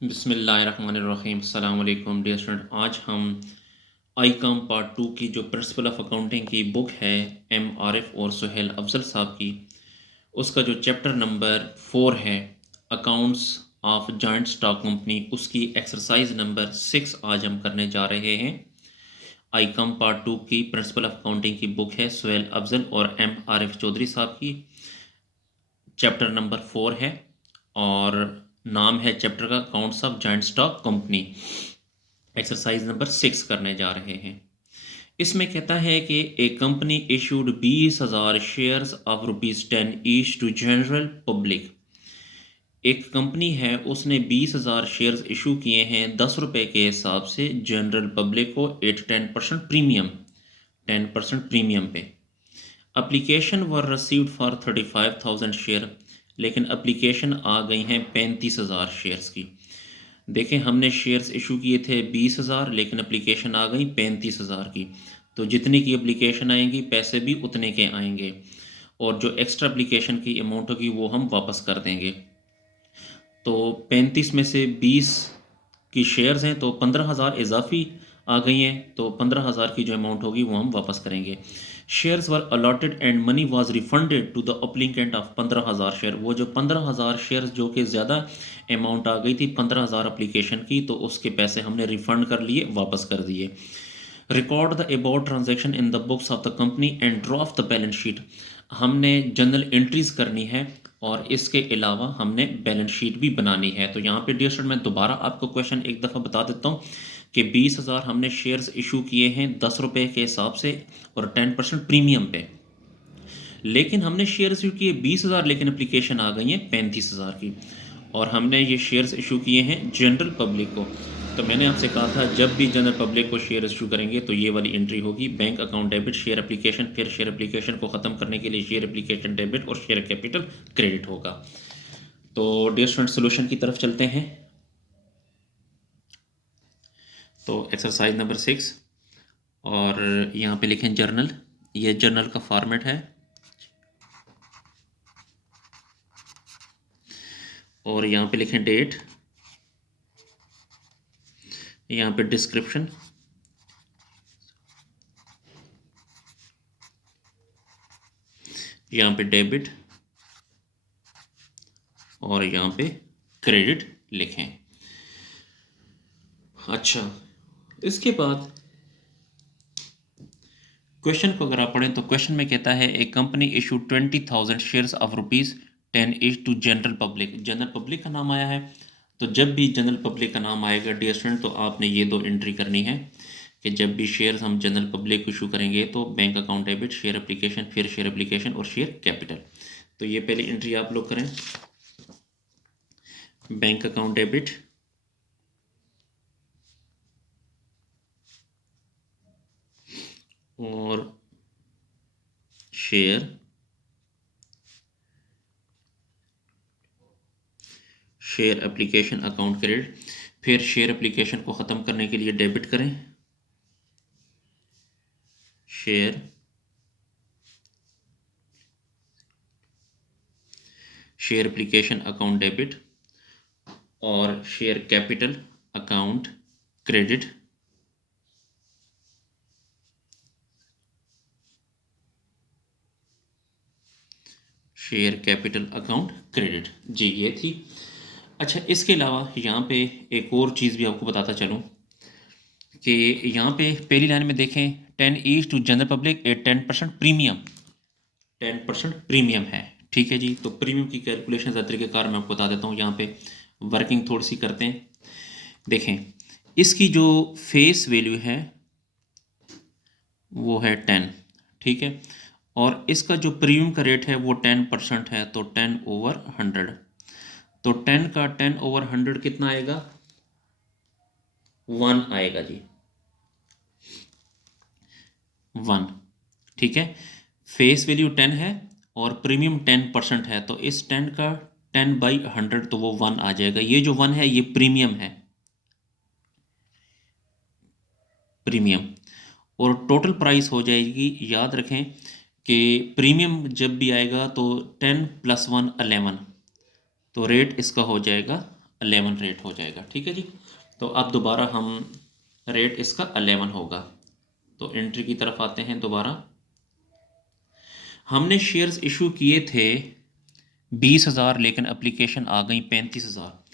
बिस्मिल्लाहिर्रहमानिर्रहीम अस्सलाम वालेकुम डियर स्टूडेंट। आज हम आई कॉम पार्ट 2 की जो प्रिंसिपल ऑफ अकाउंटिंग की बुक है एम आरिफ और सुहेल अफजल साहब की, उसका जो चैप्टर नंबर 4 है accounts of joint stock company, उसकी एक्सरसाइज नंबर 6 आज हम करने जा रहे हैं। आई कॉम पार्ट 2 की प्रिंसिपल ऑफ अकाउंटिंग की बुक है सुहेल अफजल और एम आरिफ चौधरी साहब की। चैप्टर नंबर 4 है और नाम है चैप्टर का accounts of joint stock company. Exercise number 6 करने जा रहे हैं। इसमें कहता है कि a company issued 20,000 shares of ₹10 each to general public. एक कंपनी है, उसने 20,000 शेयर्स इशू किए हैं 10 रुपए के हिसाब से जनरल पब्लिक को एट 10% प्रीमियम पे। Application were received for 35,000 share, लेकिन अप्लीकेशन आ गई हैं 35,000 शेयर्स की। देखें, हमने शेयर्स इशू किए थे 20,000, लेकिन एप्लीकेशन आ गई 35,000 की। तो जितने की एप्लीकेशन आएंगी पैसे भी उतने के आएंगे, और जो एक्स्ट्रा एप्लीकेशन की अमाउंट होगी वो हम वापस कर देंगे। तो 35 में से 20 की शेयर्स हैं तो 15,000 इजाफी आ गई हैं, तो 15,000 की जो अमाउंट होगी वो हम वापस करेंगे। Shares were allotted and money was refunded to the applicant of 15,000 share. वो जो 15,000 शेयर्स जो कि ज़्यादा अमाउंट आ गई थी 15,000 अप्लीकेशन की, तो उसके पैसे हमने रिफंड कर लिए, वापस कर दिए। Record the about transaction in the books of the company and draft the balance sheet. हमने जनरल एंट्रीज करनी है और इसके अलावा हमने बैलेंस शीट भी बनानी है। तो यहाँ पे डियर स्टूडेंट मैं दोबारा आपको क्वेश्चन एक दफ़ा बता देता हूँ कि 20,000 हमने शेयर्स इशू किए हैं 10 रुपये के हिसाब से और 10% प्रीमियम पे, लेकिन हमने शेयर्स इशू किए 20,000, लेकिन एप्लीकेशन आ गई है 35,000 की, और हमने ये शेयर्स इशू किए हैं जनरल पब्लिक को। तो मैंने आपसे कहा था जब भी जनरल पब्लिक को शेयर इशू करेंगे तो ये वाली एंट्री होगी, bank account debit share application, फिर शेयर एप्लीकेशन को ख़त्म करने के लिए शेयर एप्लीकेशन डेबिट और शेयर कैपिटल क्रेडिट होगा। तो डियर स्टूडेंट सोल्यूशन की तरफ चलते हैं। तो एक्सरसाइज नंबर 6, और यहाँ पे लिखें जर्नल। ये जर्नल का फॉर्मेट है, और यहाँ पे लिखें डेट, यहाँ पे डिस्क्रिप्शन, यहाँ पे डेबिट, और यहाँ पे क्रेडिट लिखें। अच्छा, इसके बाद क्वेश्चन को अगर आप पढ़ें तो क्वेश्चन में कहता है a company issue 20,000 shares of ₹10 each to general public. General public का नाम आया है, तो जब भी जनरल पब्लिक का नाम आएगा डियर स्टूडेंट तो आपने ये दो एंट्री करनी है कि जब भी शेयर्स हम जनरल पब्लिक को इशू करेंगे तो bank account debit, share application, फिर शेयर एप्लीकेशन और शेयर कैपिटल। तो ये पहली एंट्री आप लोग करें, बैंक अकाउंट डेबिट, और शेयर एप्लीकेशन अकाउंट क्रेडिट। फिर शेयर एप्लीकेशन को ख़त्म करने के लिए डेबिट करें, शेयर एप्लीकेशन अकाउंट डेबिट और share capital account credit. Share capital account credit, जी ये थी। अच्छा, इसके अलावा यहाँ पे एक और चीज़ भी आपको बताता चलूँ कि यहाँ पे पहली लाइन में देखें 10 each to general public a 10% premium, 10% premium है। ठीक है जी, तो प्रीमियम की कैलकुलेशन ज़रा तरीक़ेकार मैं आपको बता देता हूँ। यहाँ पे वर्किंग थोड़ी सी करते हैं। देखें, इसकी जो फेस वैल्यू है वो है 10, ठीक है, और इसका जो प्रीमियम का रेट है वो 10% है, तो 10/100। तो 10 का 10/100 कितना आएगा? 1 आएगा जी, 1। ठीक है, फेस वैल्यू 10 है और प्रीमियम 10% है, तो इस 10 का 10/100 तो वो 1 आ जाएगा। ये जो 1 है ये प्रीमियम है, प्रीमियम। और टोटल प्राइस हो जाएगी, याद रखें कि प्रीमियम जब भी आएगा तो 10 + 1 11, तो रेट इसका हो जाएगा 11 रेट हो जाएगा। ठीक है जी। तो अब दोबारा हम रेट इसका 11 होगा। तो एंट्री की तरफ आते हैं दोबारा। हमने शेयर्स इशू किए थे 20,000, लेकिन एप्लीकेशन आ गई 35,000।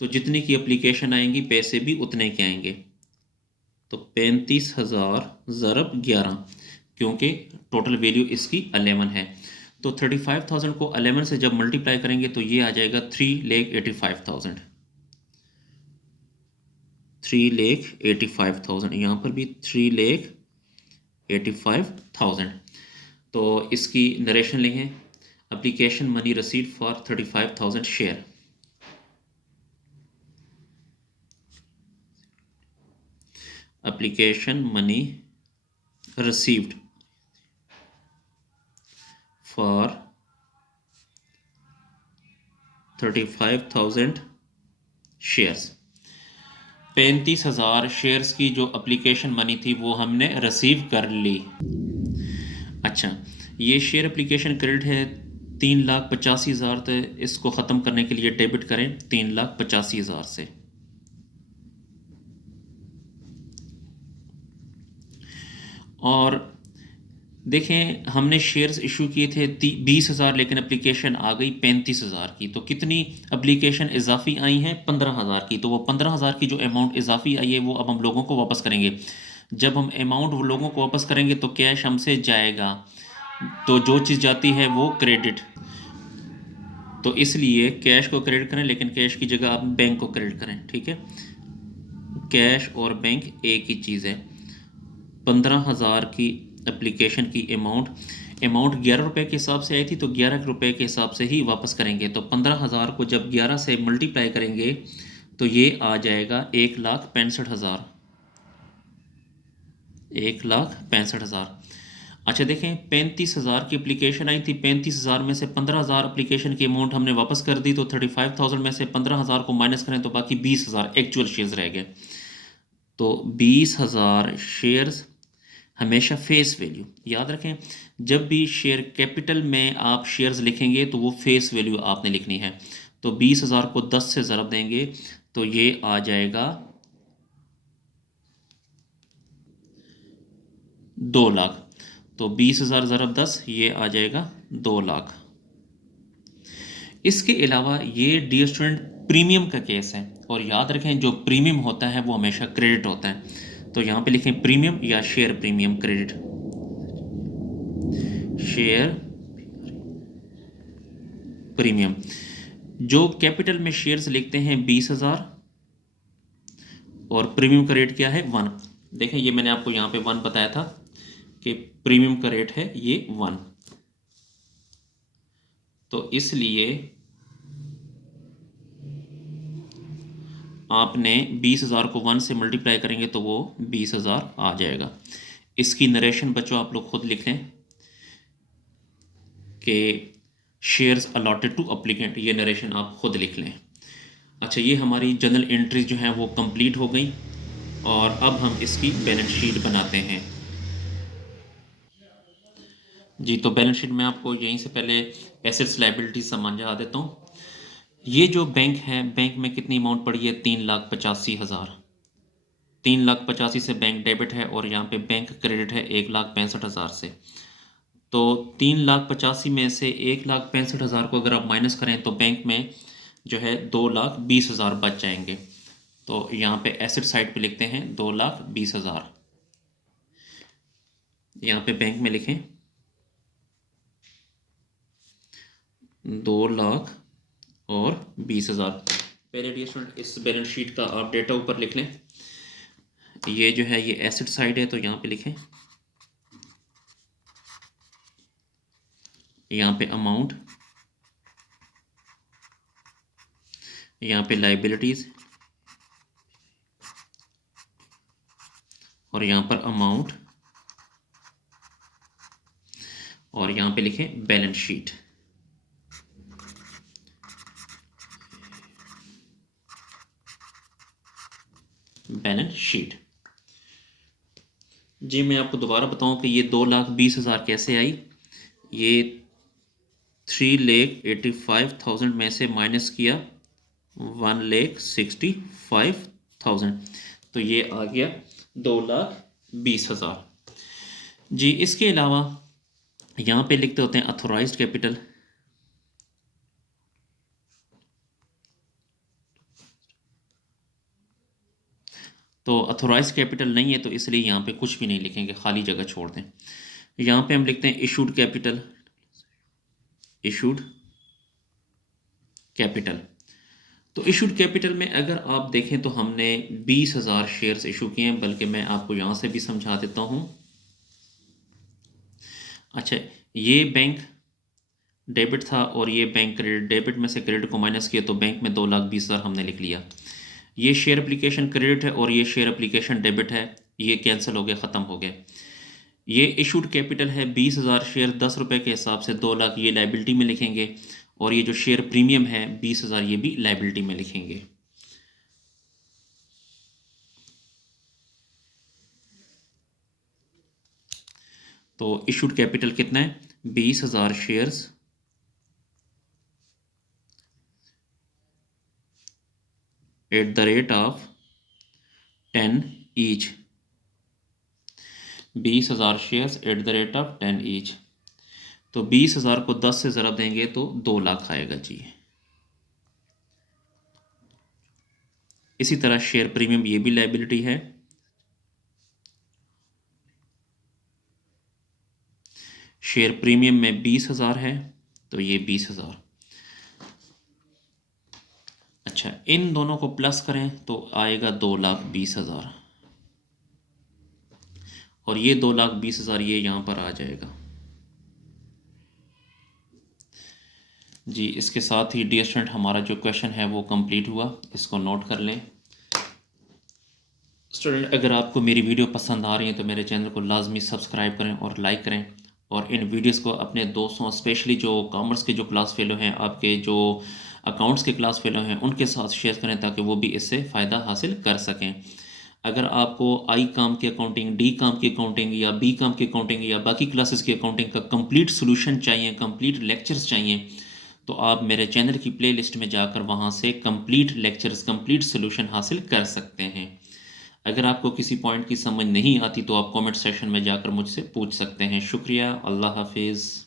तो जितने की एप्लीकेशन आएंगी पैसे भी उतने के आएंगे। तो 35,000 ज़रब 11, क्योंकि टोटल वैल्यू इसकी 11 है। तो 35,000 को 11 से जब मल्टीप्लाई करेंगे तो ये आ जाएगा 3,85,000। 3,85,000, यहाँ पर भी 3,85,000। तो इसकी नरेशन लिखें। Application money received for 35,000 share. Application money received for 35,000 shares. 35,000 shares की जो एप्लीकेशन मनी थी वो हमने रिसीव कर ली। अच्छा, ये शेयर एप्लीकेशन क्रेडिट है 3,85,000। तो इसको ख़त्म करने के लिए डेबिट करें 3,85,000 से। और देखें, हमने शेयर्स इशू किए थे 20,000, लेकिन एप्लीकेशन आ गई 35,000 की। तो कितनी एप्लीकेशन इजाफी आई हैं? 15,000 की। तो वो 15,000 की जो अमाउंट इजाफी आई है वो अब हम लोगों को वापस करेंगे। जब हम अमाउंट वो लोगों को वापस करेंगे तो कैश हमसे जाएगा, तो जो चीज़ जाती है वो क्रेडिट। तो इसलिए कैश को क्रेडिट करें, लेकिन कैश की जगह आप बैंक को क्रेडिट करें। ठीक है, कैश और बैंक एक ही चीज़ है। 15,000 की एप्लीकेशन की अमाउंट 11 रुपये के हिसाब से आई थी, तो 11 रुपये के हिसाब से ही वापस करेंगे। तो 15,000 को जब 11 से मल्टीप्लाई करेंगे तो ये आ जाएगा 1,65,000। 1,65,000। अच्छा देखें, 35,000 की एप्लीकेशन आई थी। 35,000 में से 15,000 एप्लीकेशन की अमाउंट हमने वापस कर दी। तो 35,000 में से 15,000 को माइनस करें तो बाकी 20,000 एक्चुअल शेयर्स रह गए। तो 20,000 शेयर्स हमेशा फेस वैल्यू याद रखें। जब भी शेयर कैपिटल में आप शेयर्स लिखेंगे तो वो फेस वैल्यू आपने लिखनी है। तो 20,000 को 10 से ज़रब देंगे तो ये आ जाएगा 2 लाख। तो 20,000 ज़रब 10, ये आ जाएगा 2 लाख। इसके अलावा ये डियर स्टूडेंट प्रीमियम का केस है, और याद रखें जो प्रीमियम होता है वो हमेशा क्रेडिट होता है। तो यहाँ पे लिखें प्रीमियम या share premium credit. Share premium. जो कैपिटल में शेयर्स लिखते हैं 20,000, और प्रीमियम का रेट क्या है 1। देखें, ये मैंने आपको यहाँ पे 1 बताया था कि प्रीमियम का रेट है ये 1। तो इसलिए आपने 20,000 को 1 से मल्टीप्लाई करेंगे तो वो 20,000 आ जाएगा। इसकी नरेशन बच्चों आप लोग खुद लिख लें कि शेयर्स अलॉटेड टू अप्लीकेंट। ये नरेशन आप खुद लिख लें। अच्छा, ये हमारी जनरल एंट्रीज जो हैं वो कंप्लीट हो गई, और अब हम इसकी बैलेंस शीट बनाते हैं। जी, तो बैलेंस शीट में आपको यहीं से पहले एसेट्स लायबिलिटीज समझा देता हूँ। ये जो बैंक है, बैंक में कितनी अमाउंट पड़ी है? 3,85,000। 3,85,000 से बैंक डेबिट है, और यहाँ पे बैंक क्रेडिट है 1,65,000 से। तो 3,85,000 में से 1,65,000 को अगर आप माइनस करें तो बैंक में जो है 2,20,000 बच जाएंगे। तो यहाँ पे एसेट साइड पे लिखते हैं 2,20,000। यहाँ पे बैंक में लिखें 2,20,000। पहले डियर स्टूडेंट इस बैलेंस शीट का आप डेटा ऊपर लिख लें। ये जो है ये एसेट साइड है, तो यहाँ पे लिखें, यहाँ पे अमाउंट, यहाँ पे लाइबिलिटीज, और यहाँ पर अमाउंट, और यहाँ पे लिखें बैलेंस शीट। Balance sheet. जी, मैं आपको दोबारा बताऊं कि ये 2,20,000 कैसे आई। ये 3,85,000 में से माइनस किया 1,65,000, तो ये आ गया 2,20,000। जी इसके अलावा यहाँ पे लिखते होते हैं अथोराइज्ड कैपिटल। तो अथोराइज्ड कैपिटल नहीं है तो इसलिए यहाँ पे कुछ भी नहीं लिखेंगे, खाली जगह छोड़ दें। यहाँ पे हम लिखते हैं इशूड कैपिटल, इशूड कैपिटल। तो इशूड कैपिटल में अगर आप देखें तो हमने 20,000 शेयर्स इशू किए हैं, बल्कि मैं आपको यहाँ से भी समझा देता हूँ। अच्छा, ये बैंक डेबिट था और ये बैंक क्रेडिट, डेबिट में से क्रेडिट को माइनस किया तो बैंक में 2,20,000 हमने लिख लिया। ये शेयर एप्लीकेशन क्रेडिट है और ये शेयर एप्लीकेशन डेबिट है, ये कैंसिल हो गया, ख़त्म हो गया। ये इशूड कैपिटल है 20,000 शेयर 10 रुपये के हिसाब से 2 लाख, ये लाइबिलिटी में लिखेंगे। और ये जो शेयर प्रीमियम है 20,000, ये भी लाइबिलिटी में लिखेंगे। तो इशूड कैपिटल कितना है? 20,000 shares at the rate of 10 each, 20,000 shares at the rate of 10 each. तो 20,000 को 10 से ज़रा देंगे तो 2 लाख आएगा जी। इसी तरह शेयर प्रीमियम, ये भी लाइबिलिटी है। शेयर प्रीमियम में 20,000 है तो ये 20,000। अच्छा, इन दोनों को प्लस करें तो आएगा 2,20,000 और ये 2,20,000 ये यहाँ पर आ जाएगा जी। इसके साथ ही डियर स्टूडेंट हमारा जो क्वेश्चन है वो कंप्लीट हुआ, इसको नोट कर लें। स्टूडेंट अगर आपको मेरी वीडियो पसंद आ रही है तो मेरे चैनल को लाजमी सब्सक्राइब करें और लाइक करें, और इन वीडियोस को अपने दोस्तों, स्पेशली जो कॉमर्स के जो क्लास फेलो हैं, आपके जो अकाउंट्स के क्लास फेलो हैं, उनके साथ शेयर करें ताकि वो भी इससे फ़ायदा हासिल कर सकें। अगर आपको आई काम की अकाउंटिंग, डी काम की अकाउंटिंग या बी काम की अकाउंटिंग या बाकी क्लासेस की अकाउंटिंग का कंप्लीट सोल्यूशन चाहिए, कंप्लीट लेक्चर्स चाहिए, तो आप मेरे चैनल की प्लेलिस्ट में जाकर वहाँ से कंप्लीट लेक्चर्स, कंप्लीट सोल्यूशन हासिल कर सकते हैं। अगर आपको किसी पॉइंट की समझ नहीं आती तो आप कमेंट सेक्शन में जाकर मुझसे पूछ सकते हैं। शुक्रिया, अल्लाह हाफिज़।